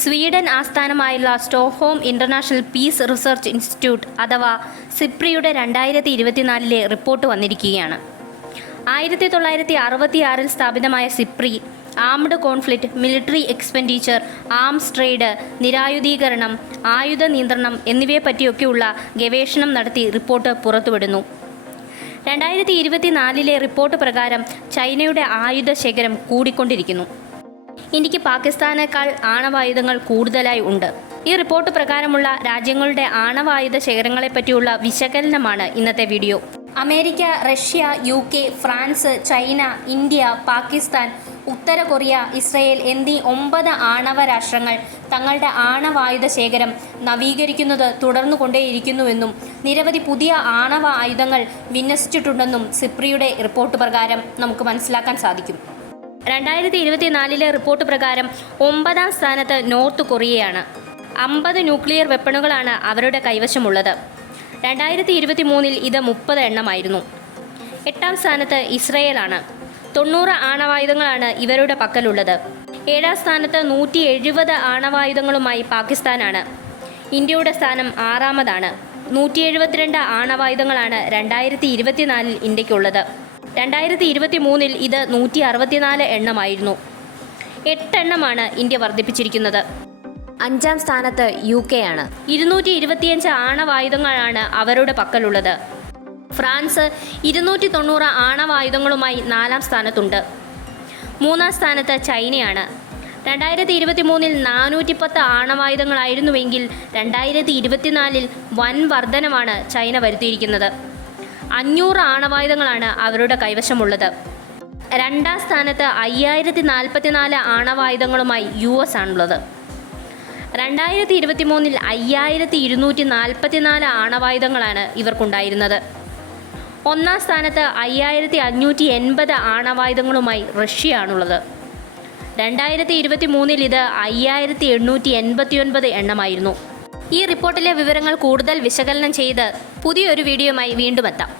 Sweden ആസ്ഥാനമായുള്ള Stockholm International Peace Research Institute അഥവാ സിപ്രിയുടെ രണ്ടായിരത്തി ഇരുപത്തിനാലിലെ റിപ്പോർട്ട് വന്നിരിക്കുകയാണ്. ആയിരത്തി തൊള്ളായിരത്തി അറുപത്തിയാറിൽ സ്ഥാപിതമായ SIPRI armed conflict military expenditure arms trade നിരായുധീകരണം ആയുധ നിയന്ത്രണം എന്നിവയെപ്പറ്റിയൊക്കെയുള്ള ഗവേഷണം നടത്തി റിപ്പോർട്ട് പുറത്തുവിടുന്നു. രണ്ടായിരത്തി ഇരുപത്തിനാലിലെ റിപ്പോർട്ട് പ്രകാരം ചൈനയുടെ ആയുധ ശേഖരം കൂടിക്കൊണ്ടിരിക്കുന്നു. ഇന്ത്യയ്ക്ക് പാകിസ്ഥാനേക്കാൾ ആണവായുധങ്ങൾ കൂടുതലായി ഉണ്ട്. ഈ റിപ്പോർട്ട് പ്രകാരമുള്ള രാജ്യങ്ങളുടെ ആണവായുധ ശേഖരങ്ങളെ പറ്റിയുള്ള വിശകലനമാണ് ഇന്നത്തെ video. America Russia U K France China India Pakistan ഉത്തര കൊറിയ ഇസ്രയേൽ എന്നീ ഒമ്പത് ആണവ രാഷ്ട്രങ്ങൾ തങ്ങളുടെ ആണവായുധ ശേഖരം നവീകരിക്കുന്നത് തുടർന്നു കൊണ്ടേയിരിക്കുന്നുവെന്നും നിരവധി പുതിയ ആണവ ആയുധങ്ങൾ വിന്യസിച്ചിട്ടുണ്ടെന്നും സിപ്രിയുടെ റിപ്പോർട്ട് പ്രകാരം നമുക്ക് മനസ്സിലാക്കാൻ സാധിക്കും. രണ്ടായിരത്തി ഇരുപത്തിനാലിലെ റിപ്പോർട്ട് പ്രകാരം ഒമ്പതാം സ്ഥാനത്ത് നോർത്ത് കൊറിയയാണ്. അമ്പത് ന്യൂക്ലിയർ വെപ്പണുകളാണ് അവരുടെ കൈവശമുള്ളത്. രണ്ടായിരത്തി ഇരുപത്തി മൂന്നിൽ ഇത് മുപ്പത് എണ്ണമായിരുന്നു. എട്ടാം സ്ഥാനത്ത് ഇസ്രയേലാണ്. തൊണ്ണൂറ് ആണവായുധങ്ങളാണ് ഇവരുടെ പക്കലുള്ളത്. ഏഴാം സ്ഥാനത്ത് നൂറ്റി എഴുപത് ആണവായുധങ്ങളുമായി പാകിസ്ഥാനാണ്. ഇന്ത്യയുടെ സ്ഥാനം ആറാമതാണ്. നൂറ്റി എഴുപത്തിരണ്ട് ആണവായുധങ്ങളാണ് രണ്ടായിരത്തി ഇരുപത്തിനാലിൽ ഇന്ത്യക്കുള്ളത്. രണ്ടായിരത്തി ഇരുപത്തി മൂന്നിൽ ഇത് നൂറ്റി അറുപത്തിനാല് എണ്ണമായിരുന്നു. എട്ടെണ്ണമാണ് ഇന്ത്യ വർദ്ധിപ്പിച്ചിരിക്കുന്നത്. അഞ്ചാം സ്ഥാനത്ത് യു കെ ആണ്. ഇരുന്നൂറ്റി ഇരുപത്തിയഞ്ച് ആണവായുധങ്ങളാണ് അവരുടെ പക്കലുള്ളത്. ഫ്രാൻസ് ഇരുന്നൂറ്റി തൊണ്ണൂറ് ആണവായുധങ്ങളുമായി നാലാം സ്ഥാനത്തുണ്ട്. മൂന്നാം സ്ഥാനത്ത് ചൈനയാണ്. രണ്ടായിരത്തി ഇരുപത്തി മൂന്നിൽ നാനൂറ്റി പത്ത് ആണവായുധങ്ങളായിരുന്നുവെങ്കിൽ രണ്ടായിരത്തി ഇരുപത്തിനാലിൽ വൻ വർധനമാണ് ചൈന വരുത്തിയിരിക്കുന്നത്. അഞ്ഞൂറ് ആണവായുധങ്ങളാണ് അവരുടെ കൈവശമുള്ളത്. രണ്ടാം സ്ഥാനത്ത് അയ്യായിരത്തി നാൽപ്പത്തിനാല് ആണവായുധങ്ങളുമായി യു എസ് ആണുള്ളത്. രണ്ടായിരത്തി ഇരുപത്തി മൂന്നിൽ അയ്യായിരത്തി ഇരുന്നൂറ്റി നാൽപ്പത്തിനാല് ആണവായുധങ്ങളാണ് ഇവർക്കുണ്ടായിരുന്നത്. ഒന്നാം സ്ഥാനത്ത് അയ്യായിരത്തി അഞ്ഞൂറ്റി എൺപത് ആണവായുധങ്ങളുമായി റഷ്യയാണുള്ളത്. രണ്ടായിരത്തി ഇരുപത്തി മൂന്നിൽ ഇത് അയ്യായിരത്തി എണ്ണൂറ്റി എൺപത്തി ഒൻപത് എണ്ണമായിരുന്നു. ഈ റിപ്പോർട്ടിലെ വിവരങ്ങൾ കൂടുതൽ വിശകലനം ചെയ്ത് പുതിയൊരു വീഡിയോയുമായി വീണ്ടും എത്താം.